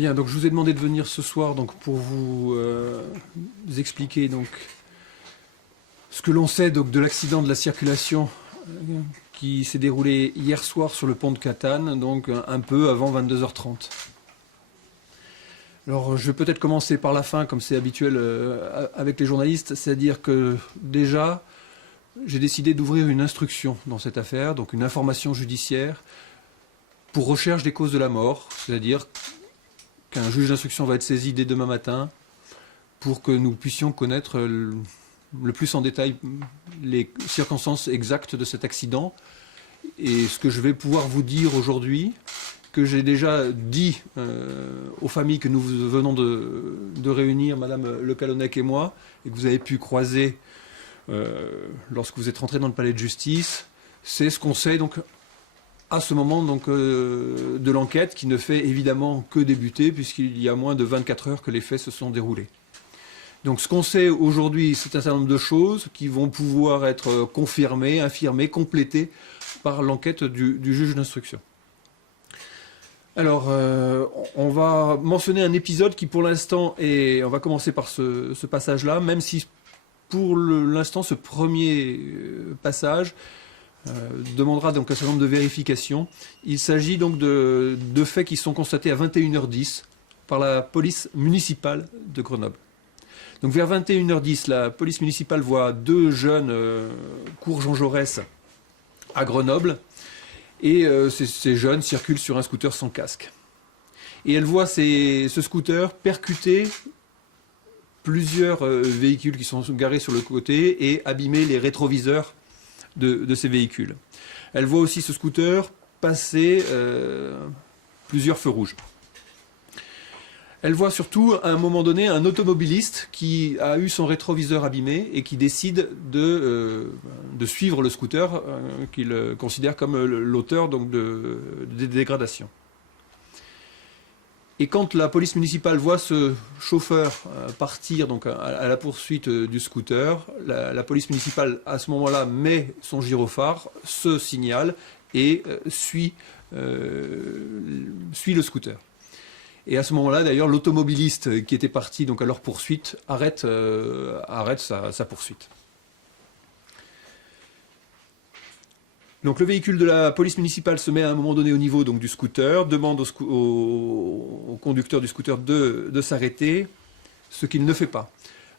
Bien, donc je vous ai demandé de venir ce soir donc, pour vous expliquer donc, ce que l'on sait donc, de l'accident de la circulation qui s'est déroulé hier soir sur le pont de Catane, donc un peu avant 22h30. Alors je vais peut-être commencer par la fin, comme c'est habituel avec les journalistes, c'est-à-dire que déjà, j'ai décidé d'ouvrir une instruction dans cette affaire, donc une information judiciaire pour recherche des causes de la mort, c'est-à-dire qu'un juge d'instruction va être saisi dès demain matin pour que nous puissions connaître le plus en détail les circonstances exactes de cet accident. Et ce que je vais pouvoir vous dire aujourd'hui, que j'ai déjà dit aux familles que nous venons de réunir, Madame Le Calonnec et moi, et que vous avez pu croiser lorsque vous êtes rentré dans le palais de justice, c'est ce qu'on sait donc à ce moment donc, de l'enquête qui ne fait évidemment que débuter puisqu'il y a moins de 24 heures que les faits se sont déroulés. Donc ce qu'on sait aujourd'hui, c'est un certain nombre de choses qui vont pouvoir être confirmées, infirmées, complétées par l'enquête du juge d'instruction. Alors, on va mentionner un épisode qui pour l'instant est... On va commencer par ce passage-là, même si pour l'instant ce premier passage demandera donc un certain nombre de vérifications. Il s'agit donc de faits qui sont constatés à 21h10 par la police municipale de Grenoble. Donc vers 21h10, la police municipale voit deux jeunes cours Jean Jaurès à Grenoble et ces jeunes circulent sur un scooter sans casque. Et elle voit ce scooter percuter plusieurs véhicules qui sont garés sur le côté et abîmer les rétroviseurs de ces véhicules. Elle voit aussi ce scooter passer plusieurs feux rouges. Elle voit surtout, à un moment donné, un automobiliste qui a eu son rétroviseur abîmé et qui décide de suivre le scooter qu'il considère comme l'auteur donc des dégradations. Et quand la police municipale voit ce chauffeur partir donc, à la poursuite du scooter, la police municipale, à ce moment-là, met son gyrophare, se signale et suit le scooter. Et à ce moment-là, d'ailleurs, l'automobiliste qui était parti donc, à leur poursuite arrête sa poursuite. Donc le véhicule de la police municipale se met à un moment donné au niveau donc, du scooter, demande au conducteur du scooter de s'arrêter, ce qu'il ne fait pas.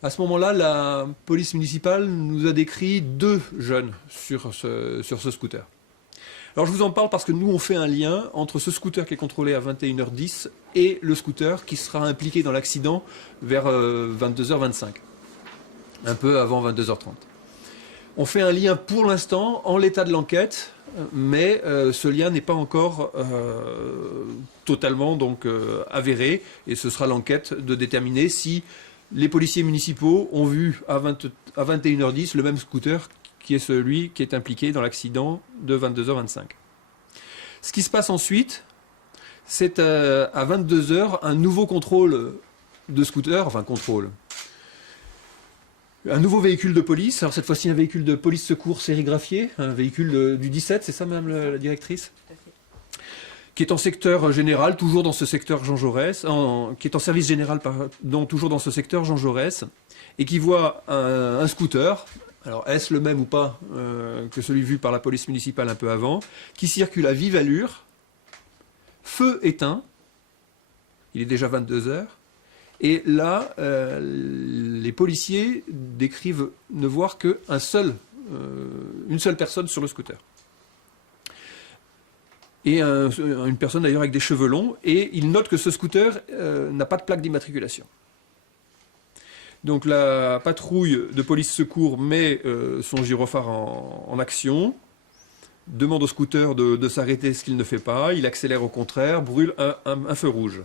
À ce moment-là, la police municipale nous a décrit deux jeunes sur ce scooter. Alors je vous en parle parce que nous on fait un lien entre ce scooter qui est contrôlé à 21h10 et le scooter qui sera impliqué dans l'accident vers 22h25, un peu avant 22h30. On fait un lien pour l'instant en l'état de l'enquête, mais ce lien n'est pas encore totalement donc, avéré et ce sera l'enquête de déterminer si les policiers municipaux ont vu à 21h10 le même scooter qui est celui qui est impliqué dans l'accident de 22h25. Ce qui se passe ensuite, c'est à 22h un nouveau contrôle de scooter, enfin contrôle, un nouveau véhicule de police, alors cette fois-ci un véhicule de police secours sérigraphié, un véhicule du 17, c'est ça madame la directrice ? Qui est en secteur général, toujours dans ce secteur Jean Jaurès, qui est en service général, pardon, toujours dans ce secteur Jean Jaurès, et qui voit un scooter. Alors est-ce le même ou pas que celui vu par la police municipale un peu avant, qui circule à vive allure, feu éteint, il est déjà 22h, et là, les policiers décrivent ne voir qu'une seule personne sur le scooter. Et une personne d'ailleurs avec des cheveux longs, et ils notent que ce scooter n'a pas de plaque d'immatriculation. Donc la patrouille de police secours met son gyrophare en action, demande au scooter de s'arrêter, ce qu'il ne fait pas, il accélère au contraire, brûle un feu rouge.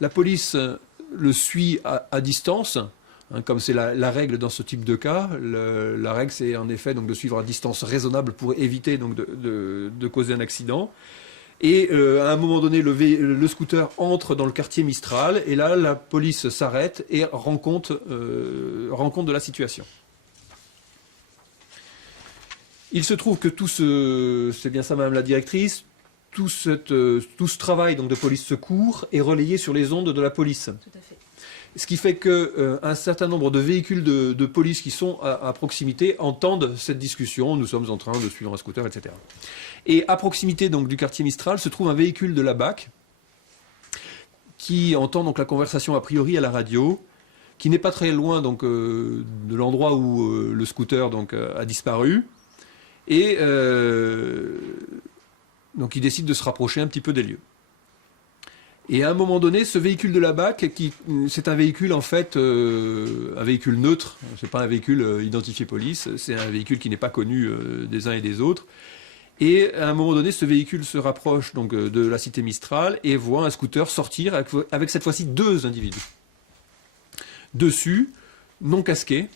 La police le suit à distance, hein, comme c'est la règle dans ce type de cas. La règle c'est en effet donc, de suivre à distance raisonnable pour éviter donc, de causer un accident. Et à un moment donné, le scooter entre dans le quartier Mistral, et là, la police s'arrête et rend compte de la situation. Il se trouve que c'est bien ça, madame la directrice, tout ce travail donc, de police-secours est relayé sur les ondes de la police. Tout à fait. Ce qui fait qu'un certain nombre de véhicules de police qui sont à proximité entendent cette discussion. Nous sommes en train de suivre un scooter, etc. Et à proximité donc, du quartier Mistral se trouve un véhicule de la BAC qui entend donc, la conversation a priori à la radio, qui n'est pas très loin donc, de l'endroit où le scooter donc, a disparu. Et donc il décide de se rapprocher un petit peu des lieux. Et à un moment donné, ce véhicule de la BAC, c'est un véhicule en fait, un véhicule neutre, c'est pas un véhicule identifié police, c'est un véhicule qui n'est pas connu des uns et des autres. Et à un moment donné, ce véhicule se rapproche donc de la cité Mistral et voit un scooter sortir avec cette fois-ci 2 individus. Dessus, non casqués,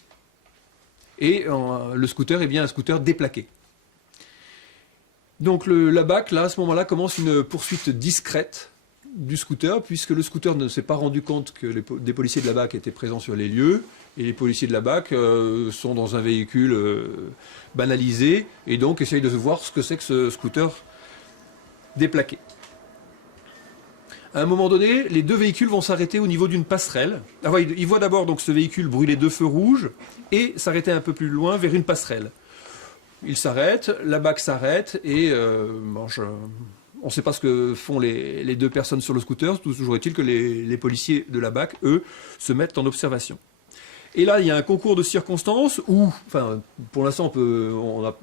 et le scooter est bien un scooter déplaqué. Donc la BAC, là, à ce moment-là, commence une poursuite discrète du scooter, puisque le scooter ne s'est pas rendu compte que des policiers de la BAC étaient présents sur les lieux, et les policiers de la BAC sont dans un véhicule banalisé, et donc essayent de voir ce que c'est que ce scooter déplaqué. À un moment donné, les 2 véhicules vont s'arrêter au niveau d'une passerelle. Alors, ils voient d'abord donc, ce véhicule brûler 2 feux rouges, et s'arrêter un peu plus loin vers une passerelle. Ils s'arrêtent, la BAC s'arrête, et on ne sait pas ce que font les 2 personnes sur le scooter. Toujours est-il que les policiers de la BAC, eux, se mettent en observation. Et là, il y a un concours de circonstances où, enfin, pour l'instant,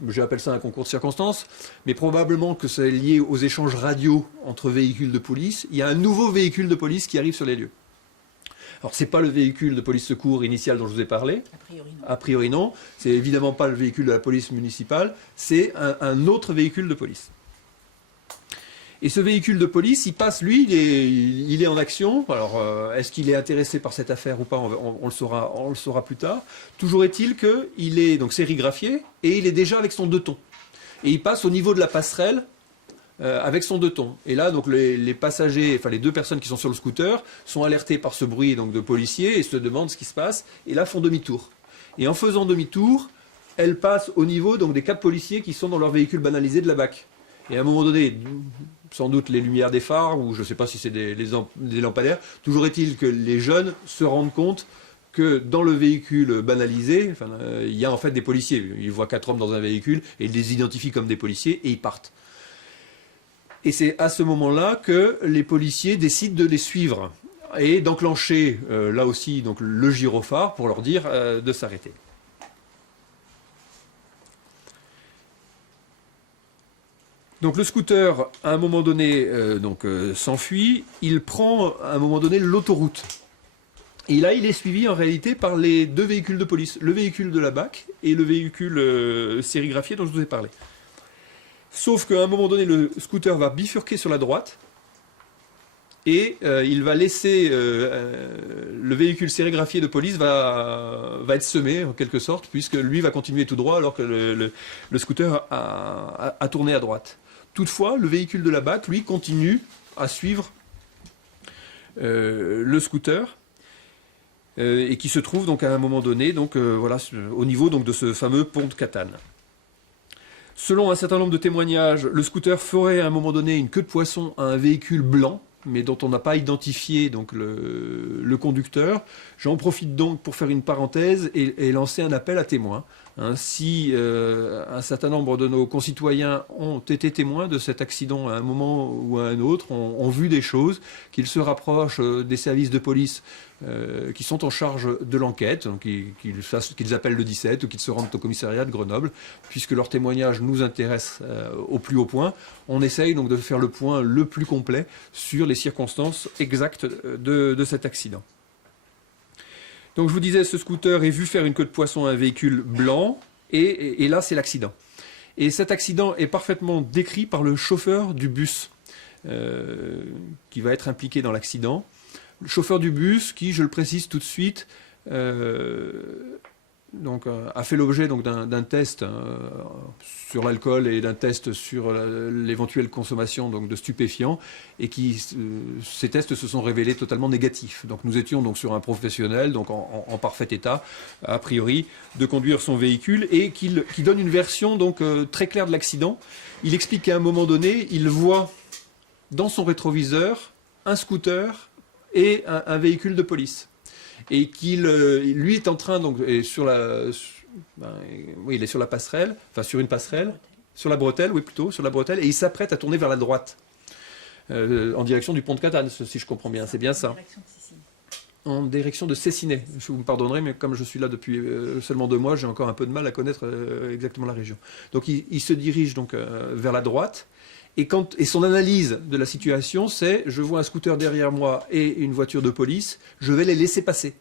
j'appelle ça un concours de circonstances, mais probablement que c'est lié aux échanges radio entre véhicules de police. Il y a un nouveau véhicule de police qui arrive sur les lieux. Alors, c'est pas le véhicule de police secours initial dont je vous ai parlé. A priori, non. A priori, non. C'est évidemment pas le véhicule de la police municipale. C'est un autre véhicule de police. Et ce véhicule de police, il passe, lui, il est en action. Alors, est-ce qu'il est intéressé par cette affaire ou pas, on le saura plus tard. Toujours est-il qu'il est donc sérigraphié et il est déjà avec son 2 tons. Et il passe au niveau de la passerelle avec son 2 tons. Et là, donc, les passagers, enfin les 2 personnes qui sont sur le scooter, sont alertés par ce bruit donc, de policiers et se demandent ce qui se passe. Et là, font demi-tour. Et en faisant demi-tour, elles passent au niveau donc, des 4 policiers qui sont dans leur véhicule banalisé de la BAC. Et à un moment donné, sans doute les lumières des phares, ou je ne sais pas si c'est des lampadaires, toujours est-il que les jeunes se rendent compte que dans le véhicule banalisé, il y a en fait des policiers. Ils voient 4 hommes dans un véhicule et ils les identifient comme des policiers et ils partent. Et c'est à ce moment-là que les policiers décident de les suivre et d'enclencher là aussi donc, le gyrophare pour leur dire de s'arrêter. Donc le scooter, à un moment donné, s'enfuit. Il prend, à un moment donné, l'autoroute. Et là, il est suivi, en réalité, par les 2 véhicules de police. Le véhicule de la BAC et le véhicule sérigraphié dont je vous ai parlé. Sauf qu'à un moment donné, le scooter va bifurquer sur la droite. Et il va laisser... le véhicule sérigraphié de police va être semé, en quelque sorte, puisque lui va continuer tout droit, alors que le scooter a tourné à droite. Toutefois, le véhicule de la BAC, lui, continue à suivre le scooter et qui se trouve donc à un moment donné au niveau donc, de ce fameux pont de Catane. Selon un certain nombre de témoignages, le scooter ferait à un moment donné une queue de poisson à un véhicule blanc, mais dont on n'a pas identifié donc, le conducteur. J'en profite donc pour faire une parenthèse et lancer un appel à témoins. Si un certain nombre de nos concitoyens ont été témoins de cet accident à un moment ou à un autre, ont vu des choses, qu'ils se rapprochent des services de police qui sont en charge de l'enquête, qu'ils appellent le 17 ou qu'ils se rendent au commissariat de Grenoble, puisque leur témoignage nous intéresse au plus haut point. On essaye donc de faire le point le plus complet sur les circonstances exactes de cet accident. Donc je vous disais, ce scooter est vu faire une queue de poisson à un véhicule blanc, et là c'est l'accident. Et cet accident est parfaitement décrit par le chauffeur du bus qui va être impliqué dans l'accident. Le chauffeur du bus qui, je le précise tout de suite, a fait l'objet d'un test sur l'alcool et d'un test sur l'éventuelle consommation de stupéfiants, et ces tests se sont révélés totalement négatifs. Donc nous étions donc sur un professionnel en parfait état, a priori, de conduire son véhicule, et qui donne une version très claire de l'accident. Il explique qu'à un moment donné, il voit dans son rétroviseur un scooter et un véhicule de police. Et qu'il lui est en train, donc, il est sur la passerelle, enfin sur une passerelle, sur la bretelle, oui plutôt, sur la bretelle, et il s'apprête à tourner vers la droite, en direction du pont de Catane, si je comprends bien, c'est bien ça. En direction de Cessiné. Vous me pardonnerez, mais comme je suis là depuis seulement 2 mois, j'ai encore un peu de mal à connaître exactement la région. Donc il se dirige donc vers la droite, et son analyse de la situation, c'est: je vois un scooter derrière moi et une voiture de police, je vais les laisser passer.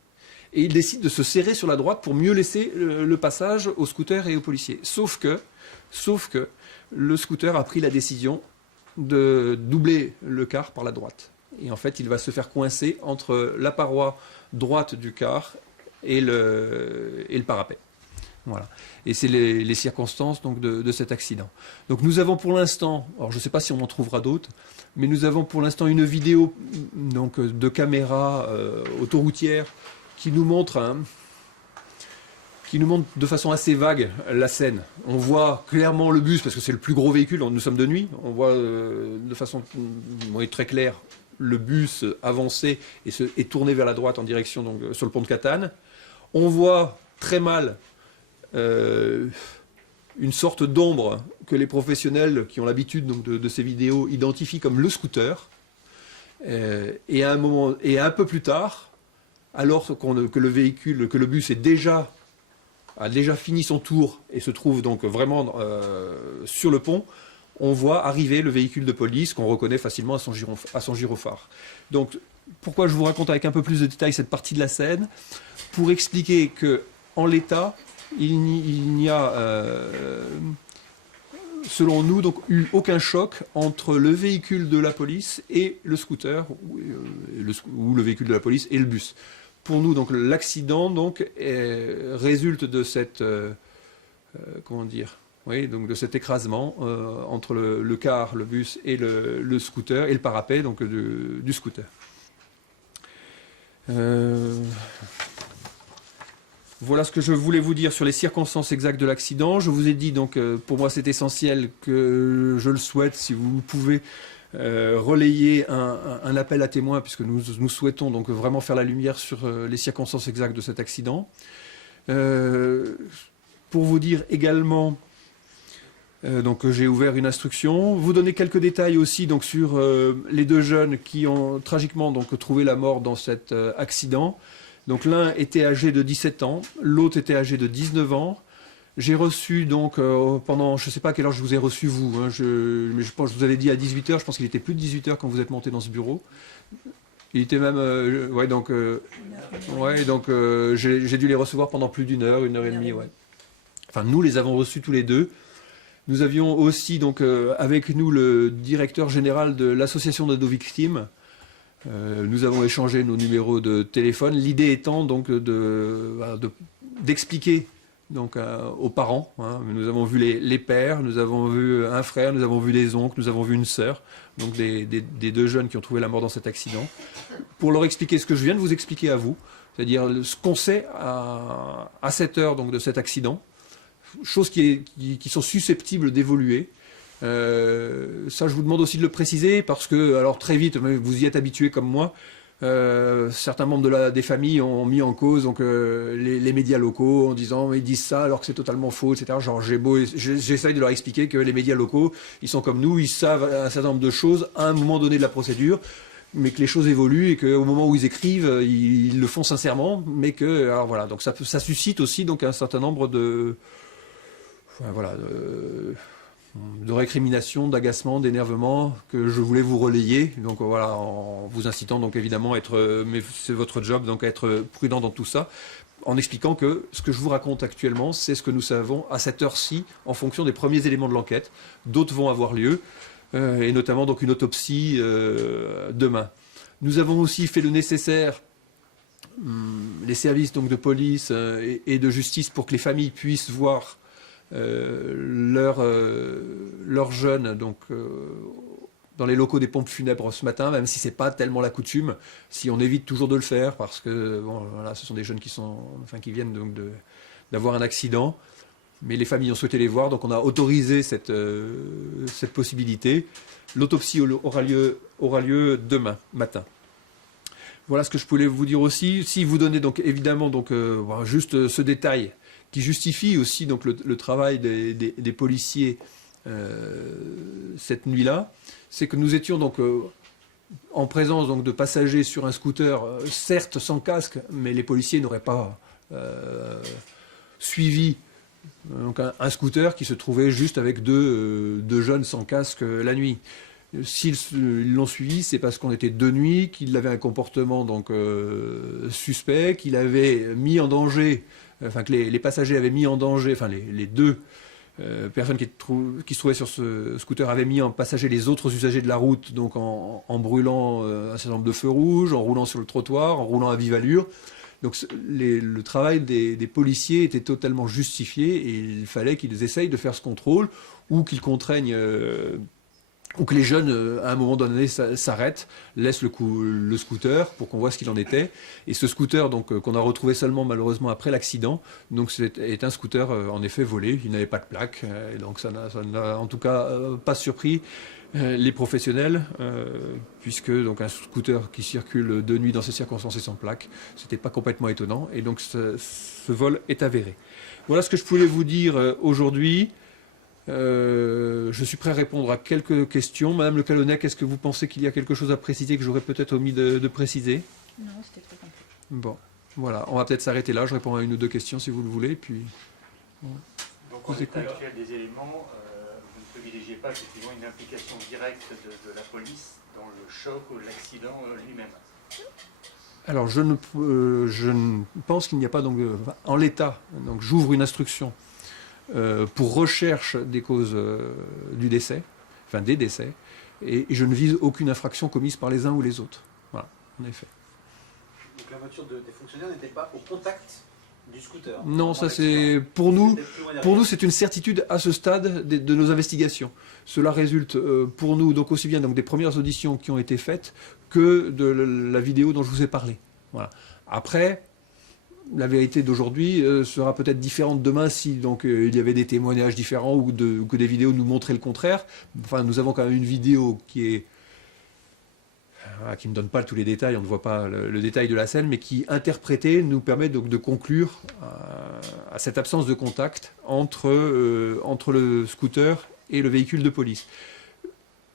Et il décide de se serrer sur la droite pour mieux laisser le passage aux scooters et aux policiers. Sauf que le scooter a pris la décision de doubler le car par la droite. Et en fait, il va se faire coincer entre la paroi droite du car et le parapet. Voilà. Et c'est les circonstances donc, de cet accident. Donc nous avons pour l'instant, alors je ne sais pas si on en trouvera d'autres, mais nous avons pour l'instant une vidéo donc, de caméra autoroutière qui nous montre de façon assez vague la scène. On voit clairement le bus, parce que c'est le plus gros véhicule, nous sommes de nuit, on voit de façon très claire le bus avancer et tourner vers la droite en direction donc, sur le pont de Catane. On voit très mal une sorte d'ombre que les professionnels qui ont l'habitude de ces vidéos identifient comme le scooter. Et à un peu plus tard, alors que le bus a déjà fini son tour et se trouve donc vraiment sur le pont, on voit arriver le véhicule de police qu'on reconnaît facilement à son gyrophare. Donc, pourquoi je vous raconte avec un peu plus de détails cette partie de la scène? Pour expliquer que, en l'état, il n'y a, selon nous, donc, eu aucun choc entre le véhicule de la police et le scooter, ou le véhicule de la police et le bus. Pour nous, donc, l'accident résulte de cette, donc de cet écrasement entre le car, le bus et le scooter et le parapet donc du scooter. Voilà ce que je voulais vous dire sur les circonstances exactes de l'accident. Je vous ai dit donc, pour moi c'est essentiel que je le souhaite, si vous pouvez relayer un appel à témoins, puisque nous souhaitons donc vraiment faire la lumière sur les circonstances exactes de cet accident. Pour vous dire également donc j'ai ouvert une instruction. Vous donner quelques détails aussi donc, sur les 2 jeunes qui ont tragiquement donc, trouvé la mort dans cet accident. Donc l'un était âgé de 17 ans, l'autre était âgé de 19 ans. J'ai reçu donc pendant, je ne sais pas à quelle heure je vous ai reçu vous, hein, mais je pense que je vous avais dit à 18h, je pense qu'il était plus de 18h quand vous êtes monté dans ce bureau. Il était même, j'ai dû les recevoir pendant plus d'1 heure, 1h30, ouais. Enfin, nous les avons reçus tous les 2. Nous avions aussi donc avec nous le directeur général de l'association de nos victimes. Nous avons échangé nos numéros de téléphone. L'idée étant donc d'expliquer donc aux parents. Hein. Nous avons vu les pères, nous avons vu un frère, nous avons vu des oncles, nous avons vu une sœur, donc des 2 jeunes qui ont trouvé la mort dans cet accident. Pour leur expliquer ce que je viens de vous expliquer à vous, c'est-à-dire ce qu'on sait à cette heure donc de cet accident. Choses qui sont susceptibles d'évoluer. Ça, je vous demande aussi de le préciser parce que, alors très vite, vous y êtes habitués comme moi, certains membres des familles ont mis en cause donc, les médias locaux en disant ils disent ça alors que c'est totalement faux, etc. Genre j'essaye de leur expliquer que les médias locaux, ils sont comme nous, ils savent un certain nombre de choses à un moment donné de la procédure, mais que les choses évoluent et qu'au moment où ils écrivent, ils le font sincèrement, mais que, alors voilà, donc ça suscite aussi donc un certain nombre de récrimination, d'agacement, d'énervement que je voulais vous relayer. Donc voilà, en vous incitant donc évidemment mais c'est votre job, donc à être prudent dans tout ça, en expliquant que ce que je vous raconte actuellement, c'est ce que nous savons à cette heure-ci, en fonction des premiers éléments de l'enquête. D'autres vont avoir lieu, et notamment donc une autopsie demain. Nous avons aussi fait le nécessaire, les services donc de police et de justice, pour que les familles puissent voir leurs jeunes donc, dans les locaux des pompes funèbres ce matin, même si ce n'est pas tellement la coutume, si on évite toujours de le faire, parce que bon, voilà, ce sont des jeunes qui viennent donc d'avoir un accident. Mais les familles ont souhaité les voir, donc on a autorisé cette possibilité. L'autopsie aura lieu demain matin. Voilà ce que je voulais vous dire aussi. Si vous donnez donc évidemment donc voilà, juste ce détail qui justifie aussi donc le travail des policiers cette nuit-là, c'est que nous étions donc en présence donc de passagers sur un scooter, certes sans casque, mais les policiers n'auraient pas suivi donc un scooter qui se trouvait juste avec deux jeunes sans casque la nuit. S'ils l'ont suivi, c'est parce qu'on était de nuit, qu'il avait un comportement donc suspect, qu'il avait mis en danger, enfin que les passagers avaient mis en danger, enfin les deux personnes qui se trouvaient sur ce scooter avaient mis en passager les autres usagers de la route, donc en brûlant un certain nombre de feux rouges, en roulant sur le trottoir, en roulant à vive allure. Donc le travail des policiers était totalement justifié et il fallait qu'ils essayent de faire ce contrôle ou qu'ils contraignent ou que les jeunes, à un moment donné, s'arrêtent, laissent le scooter pour qu'on voit ce qu'il en était. Et ce scooter, donc, qu'on a retrouvé seulement malheureusement après l'accident, donc est un scooter en effet volé. Il n'avait pas de plaque, et donc ça n'a en tout cas pas surpris les professionnels, puisque donc un scooter qui circule de nuit dans ces circonstances et sans plaque, c'était pas complètement étonnant. Et donc ce vol est avéré. Voilà ce que je voulais vous dire aujourd'hui. Je suis prêt à répondre à quelques questions. Madame Le Calonnec, est-ce que vous pensez qu'il y a quelque chose à préciser que j'aurais peut-être omis de préciser? Non, c'était très complet. Bon, voilà, on va peut-être s'arrêter là. Je réponds à une ou deux questions si vous le voulez. Puis, bon. Donc en l'état actuel des éléments, vous ne privilégiez pas effectivement une implication directe de la police dans le choc ou l'accident lui-même? Alors je ne pense qu'il n'y a pas donc en l'état. Donc j'ouvre une instruction pour recherche des causes du décès, enfin des décès, et je ne vise aucune infraction commise par les uns ou les autres. Voilà, en effet. Donc la voiture des fonctionnaires n'était pas au contact du scooter? Non, ça c'est pour nous c'est une certitude à ce stade de nos investigations. Cela résulte pour nous donc aussi bien donc des premières auditions qui ont été faites que de la vidéo dont je vous ai parlé. Voilà. Après, la vérité d'aujourd'hui sera peut-être différente demain si donc il y avait des témoignages différents ou que des vidéos nous montraient le contraire. Enfin, nous avons quand même une vidéo qui ne donne pas tous les détails, on ne voit pas le détail de la scène, mais qui, interprétée, nous permet donc de conclure à cette absence de contact entre le scooter et le véhicule de police.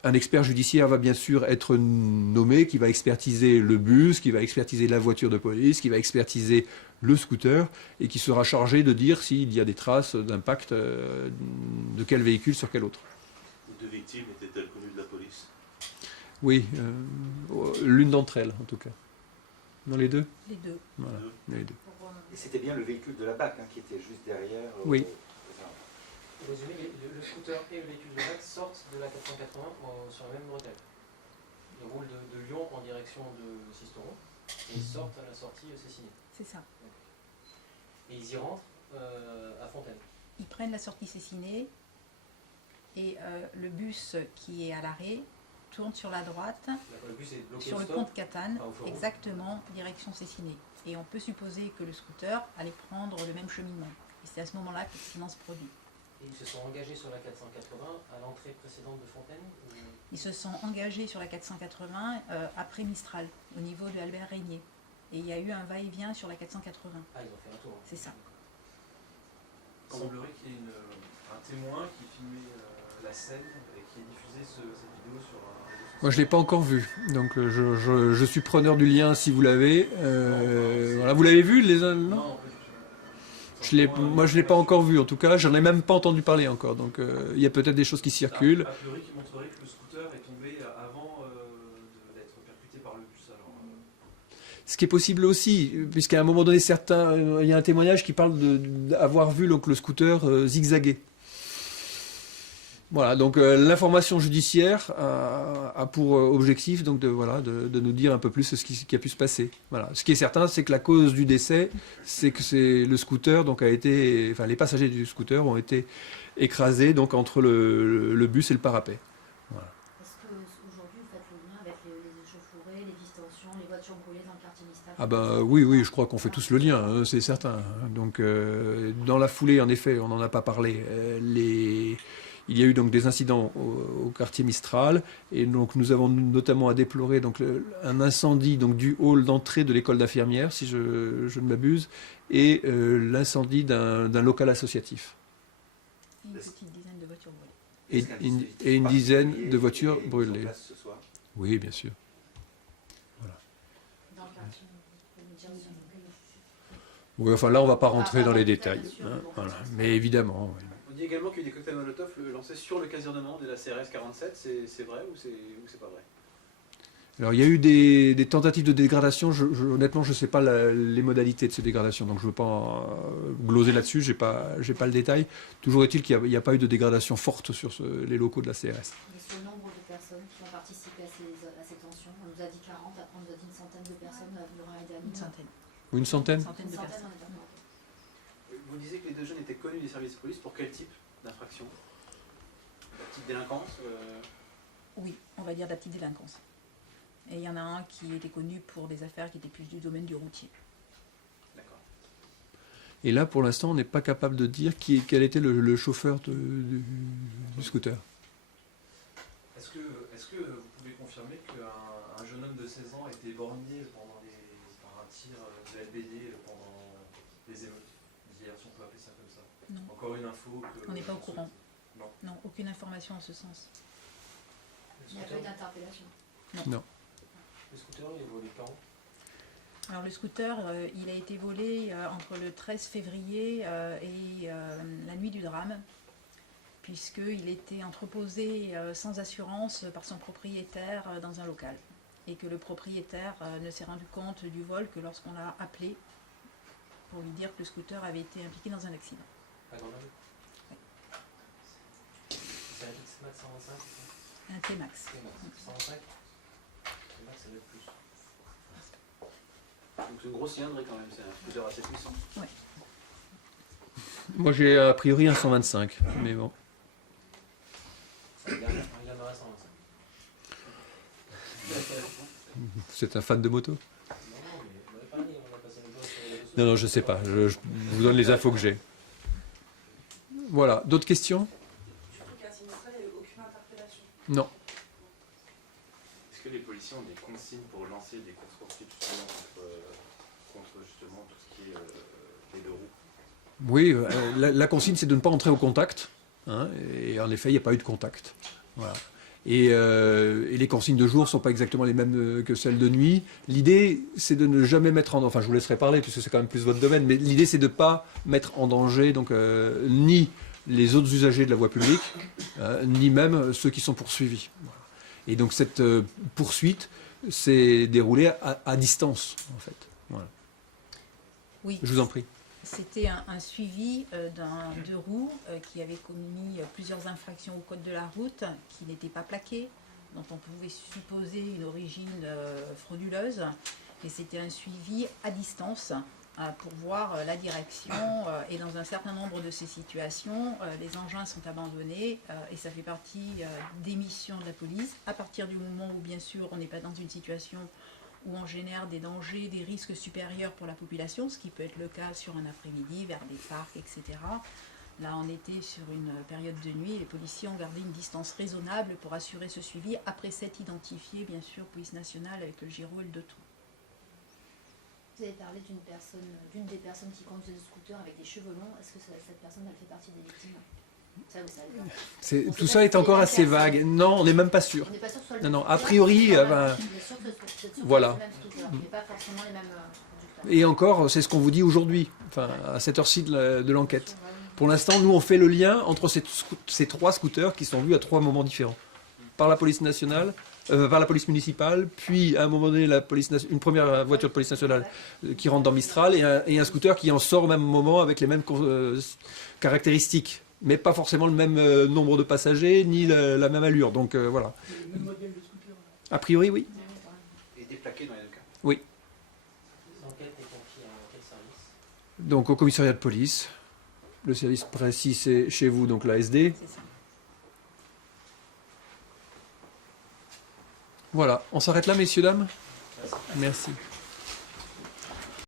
Un expert judiciaire va bien sûr être nommé, qui va expertiser le bus, qui va expertiser la voiture de police, qui va expertiser le scooter, et qui sera chargé de dire s'il y a des traces d'impact de quel véhicule sur quel autre. Les deux victimes étaient-elles connues de la police? Oui, l'une d'entre elles en tout cas. Dans les deux? Les deux. Voilà, les deux. Et c'était bien le véhicule de la BAC qui était juste derrière. Oui. Pour résumer, le scooter et le véhicule de BAC sortent de la 480 sur la même bretelle. Ils roulent de Lyon en direction de Sisteron et ils sortent à la sortie Cessiné. C'est ça. Et ils y rentrent à Fontaine. Ils prennent la sortie Cessiné et le bus qui est à l'arrêt tourne sur la droite, Le bus est bloqué sur le stop. pont de Catane, au feu rouge. exactement direction Cessiné. Et on peut supposer que le scooter allait prendre le même cheminement. Et c'est à ce moment-là que l'accident se produit. Et ils se sont engagés sur la 480 à l'entrée précédente de Fontaine ou... Ils se sont engagés sur la 480 après Mistral, au niveau de Albert Régnier. Et il y a eu un va-et-vient sur la 480. Ah, ils ont fait un tour. C'est ça. Il semblerait qu'il y ait un témoin qui filmait la scène et qui ait diffusé cette vidéo sur un réseau social. Moi je ne l'ai pas encore vu, donc je suis preneur du lien si vous l'avez. Voilà. Vous l'avez vu les uns? Non. Non, Moi je ne l'ai pas encore vu en tout cas, j'en ai même pas entendu parler encore, donc il y a peut-être des choses qui circulent. A priori, qui montrerait que le scooter est tombé avant d'être percuté par le bus. Alors, Ce qui est possible aussi, puisqu'à un moment donné, il y a un témoignage qui parle d'avoir vu donc, le scooter zigzaguer. Voilà, donc l'information judiciaire a pour objectif donc, de nous dire un peu plus ce qui a pu se passer. Voilà. Ce qui est certain, c'est que la cause du décès, c'est que le scooter donc, les passagers du scooter ont été écrasés donc, entre le bus et le parapet. Voilà. Est-ce qu'aujourd'hui vous faites le lien avec les échauffourées, les distensions, les voitures brûlés dans le quartier Mistral. Ah bah oui, je crois qu'on fait tous le lien, hein, c'est certain. Donc dans la foulée, en effet, on n'en a pas parlé. Il y a eu donc des incidents au quartier Mistral, et donc nous avons notamment à déplorer donc un incendie donc du hall d'entrée de l'école d'infirmières, si je ne m'abuse, et l'incendie d'un local associatif. Une petite dizaine de voitures brûlées. Et Est-ce qu'un une dispositif dizaine particulier de voitures est brûlées. en place ce soir? Oui, bien sûr. Dans le quartier, Oui, enfin là, on ne va pas Ah, rentrer dans pas les rentrer, détails, bien sûr, hein, bon. voilà. Mais évidemment. Oui. On dit également qu'il y a eu des cocktails Molotov lancés sur le casernement de la CRS 47. C'est vrai ou c'est pas vrai? Alors, il y a eu des tentatives de dégradation. Honnêtement, je ne sais pas les modalités de ces dégradations, donc je ne veux pas gloser là-dessus. Je n'ai pas le détail. Toujours est-il qu'il n'y a pas eu de dégradation forte sur les locaux de la CRS. Mais sur le nombre de personnes qui ont participé à ces tensions, on nous a dit 40, après on nous a dit une centaine de personnes durant les derniers une mois. centaine. Ou une centaine? Une centaine Une de centaine, personnes. on est d'accord. Vous disiez que les deux jeunes étaient connus des services de police pour quel type d'infraction? La petite délinquance Oui, on va dire de la petite délinquance. Et il y en a un qui était connu pour des affaires qui étaient plus du domaine du routier. D'accord. Et là, pour l'instant, on n'est pas capable de dire quel était le chauffeur du scooter. Est-ce que vous pouvez confirmer qu'un jeune homme de 16 ans a été éborgné par un tir de LBD pendant les émeutes d'hier, si on peut appeler ça comme ça? Non. Encore une info que... On n'est pas au courant. Non. Non, aucune information en ce sens. Il n'y a pas eu d'interpellation. Le scooter, il est volé quand? Alors le scooter, il a été volé entre le 13 février et la nuit du drame, puisqu'il était entreposé sans assurance par son propriétaire dans un local. Et que le propriétaire ne s'est rendu compte du vol que lorsqu'on l'a appelé pour lui dire que le scooter avait été impliqué dans un accident. À Grenoble? Oui. C'est un X-Max 125? Un T-Max. 125? T-Max, ça doit être plus. Donc c'est une grosse cylindrée quand même, c'est un scooter assez puissant. Moi, j'ai a priori un 125, mais bon. C'est un Yamaha 125. C'est un fan de moto? Non, mais on avait parlé, on a passé le temps sur les réseaux sociaux. Non, je sais pas. Je vous donne les infos que j'ai. Voilà. D'autres questions? Surtout qu'à Sinistral, il n'y a eu aucune interpellation. Non. Est-ce que les policiers ont des consignes pour lancer des courses-poursuites justement contre justement tout ce qui est les deux roues? Oui, la consigne, c'est de ne pas entrer au contact, hein, et en effet, il n'y a pas eu de contact. Voilà. Et les consignes de jour ne sont pas exactement les mêmes que celles de nuit. L'idée, c'est de ne jamais mettre en... Enfin, je vous laisserai parler, puisque c'est quand même plus votre domaine, mais l'idée, c'est de ne pas mettre en danger donc, ni les autres usagers de la voie publique, ni même ceux qui sont poursuivis. Voilà. Et donc, cette poursuite s'est déroulée à distance, en fait. Voilà. Oui. Je vous en prie. C'était un suivi d'un deux roues qui avait commis plusieurs infractions au code de la route, qui n'était pas plaqué, dont on pouvait supposer une origine frauduleuse. Et c'était un suivi à distance pour voir la direction. Et dans un certain nombre de ces situations, les engins sont abandonnés et ça fait partie des missions de la police. À partir du moment où, bien sûr, on n'est pas dans une situation où on génère des dangers, des risques supérieurs pour la population, ce qui peut être le cas sur un après-midi, vers des parcs, etc. Là, on était sur une période de nuit, les policiers ont gardé une distance raisonnable pour assurer ce suivi, après s'être identifié, bien sûr, police nationale avec le gyro et le 2 tours. Vous avez parlé d'une des personnes qui conduisait le scooter avec des cheveux longs. Est-ce que cette personne, elle fait partie des victimes? Ça, vous savez pas. On Tout sait ça pas est si encore c'est assez la personne. vague. Non, on n'est même pas sûr. On n'est pas sûr que ce soit le Non, même non, a scooter, priori, mais ben, vous êtes sûr que c'est voilà. le même scooter, mais pas forcément les mêmes conducteurs. Et encore, c'est ce qu'on vous dit aujourd'hui, enfin, à cette heure-ci de l'enquête. Pour l'instant, nous, on fait le lien entre ces trois scooters qui sont vus à trois moments différents. Par la police nationale, par la police municipale, puis à un moment donné, une première voiture de police nationale qui rentre dans Mistral, et un scooter qui en sort au même moment avec les mêmes caractéristiques, mais pas forcément le même nombre de passagers, ni la même allure. Donc voilà. Le même modèle de scooter. A priori, oui. Et déplaqué dans les deux cas. Oui. L'enquête est confiée à quel service? Donc au commissariat de police. Le service précis, c'est chez vous, donc la SD. C'est ça. Voilà. On s'arrête là, messieurs, dames? Merci.